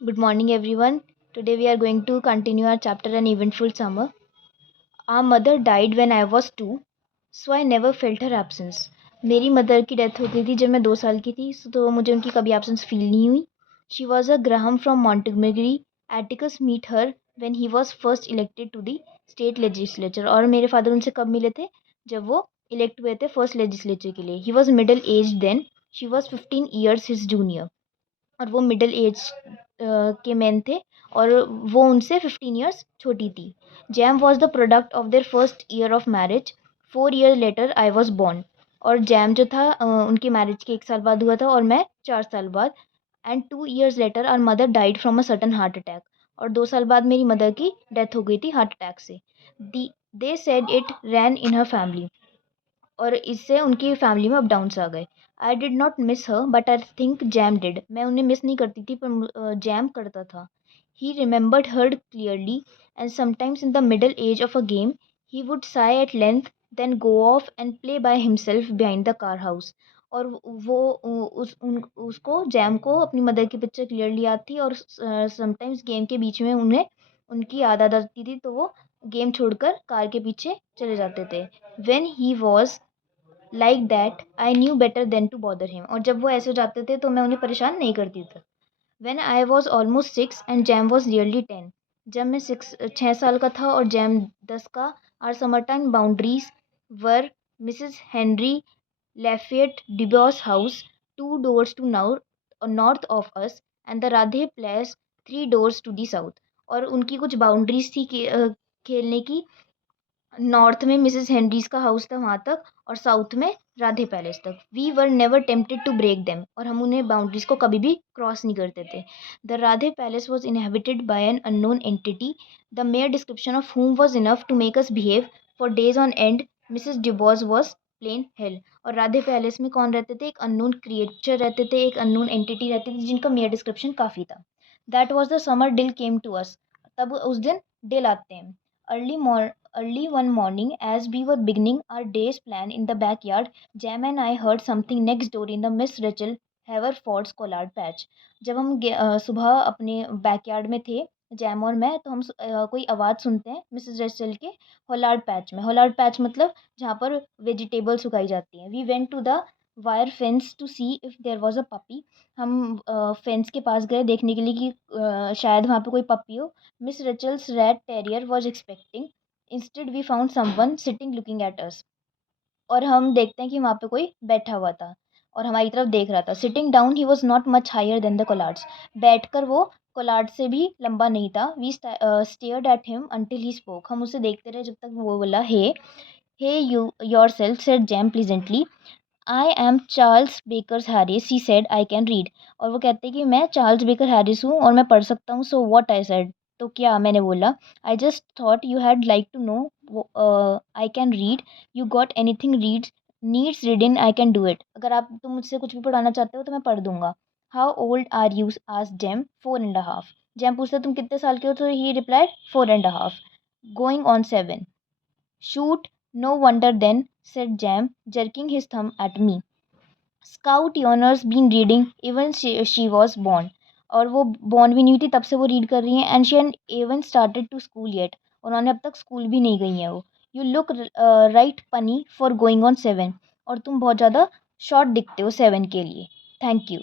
Good morning, everyone. Today we are going to continue our chapter An Eventful Summer. Our mother died when I was 2, so I never felt her absence. मेरी mother की death हो गई थी जब मैं 2 साल की थी, तो मुझे उनकी कभी एब्सेंस फील नहीं हुई. She was a Graham from Montgomery. Atticus meet her when he was first elected to the state legislature. और मेरे फादर उनसे कब मिले थे? जब वो इलेक्ट हुए थे फर्स्ट लेजिस्लेचर के लिए. He was middle age then. She was 15 years his junior. और वो मिडिल एज के मैन थे और वो उनसे 15 ईयर्स छोटी थी. Jam was the product of their first year of marriage. 4 year later I was born. और जैम जो था उनकी मैरिज के 1 साल बाद हुआ था और मैं 4 साल बाद. And 2 years later our mother died from a sudden heart attack. और 2 साल बाद मेरी मदर की डेथ हो गई थी हार्ट अटैक से. They said it ran in her family. और इससे उनकी फैमिली में अप डाउन्स आ गए. I did not miss her but I think Jam did. मैं उन्हें मिस नहीं करती थी पर जैम करता था. He remembered her clearly and sometimes in the middle age of a game he would sigh at length then go off and play by himself behind the car house. और वो उसको jam को अपनी mother की picture clearly याद थी और sometimes game के बीच में उन्हें उनकी याद आ जाती थी तो वो गेम छोड़कर कार के पीछे चले जाते थे. When he was like that, I knew better than to bother him. और जब वो ऐसे हो जाते थे तो मैं उन्हें परेशान नहीं करती थी. When I was almost 6 and Jam was nearly 10. जब मैं 6 साल का था और जैम 10 का. Our summertime boundaries were Mrs. Henry Lafayette Dubois house, 2 doors to north of us, and the Radhe Place, 3 doors to the south. और उनकी कुछ बाउंड्रीज थी कि खेलने की. नॉर्थ में मिसेस हेनरीज का हाउस था वहाँ तक और साउथ में राधे पैलेस तक. We were never tempted to break them. और हम उन्हें बाउंड्रीज को कभी भी क्रॉस नहीं करते थे. The Radhe palace was inhabited bye an unknown entity. The mayor description of whom was enough to make us behave for days on end. Mrs Dubose was plain hell. और राधे पैलेस में कौन रहते थे? एक unknown creature रहते थे, एक unknown entity रहती थी जिनका मेयर डिस्क्रिप्शन काफ़ी था. That was the summer Dill came to us. तब उस दिन डिल आते हैं. Early Early one morning, as we were beginning our day's plan in the backyard, Jam and I heard something next door in the Miss Rachel Haverford's collard patch. जब हम सुबह अपने backyard में थे, जैम और मैं, तो हम कोई आवाज़ सुनते हैं मिसेस रेचल के होलार्ड पैच में. होलार्ड पैच मतलब जहाँ पर वेजिटेबल्स उगाई जाती हैं. We went to the wire fence to see if there was a puppy. हम फेंस के पास गए देखने के लिए कि शायद वहाँ पे कोई पपी हो. Miss Rachel's rat terrier was expecting. Instead we found someone sitting looking at us. और हम देखते हैं कि वहाँ पे कोई बैठा हुआ था और हमारी तरफ देख रहा था. Sitting down he was not much higher than the Collards. बैठकर वो कोलार्ड से भी लंबा नहीं था. We stared at him until he spoke. हम उसे देखते रहे जब तक वो बोला, hey you yourself said Jem pleasantly. I am Charles Baker Harris he said I can read. और वो कहते हैं कि मैं चार्ल्स बेकर हैरिस हूँ और मैं पढ़ सकता हूँ. So what I said. तो क्या मैंने बोला, I just thought you had like to know I can read. You got anything reads needs reading I can do it. अगर आप तुम मुझसे कुछ भी पढ़ाना चाहते हो तो मैं पढ़ दूंगा. हाउ ओल्ड आर यू आज जैम. 4.5. जैम पूछता तुम कितने साल के हो तो ही replied 4.5. Going on 7. Shoot, no wonder then, said Jam, jerking his thumb at me. Scout Yoner's been reading even she was born. और वो बॉर्न भी नहीं हुई थी तब से वो रीड कर रही हैं. And she and even started to school yet. उन्होंने अब तक स्कूल भी नहीं गई हैं वो. You look right puny for going on 7. और तुम बहुत ज़्यादा शॉर्ट दिखते हो 7 के लिए. Thank you.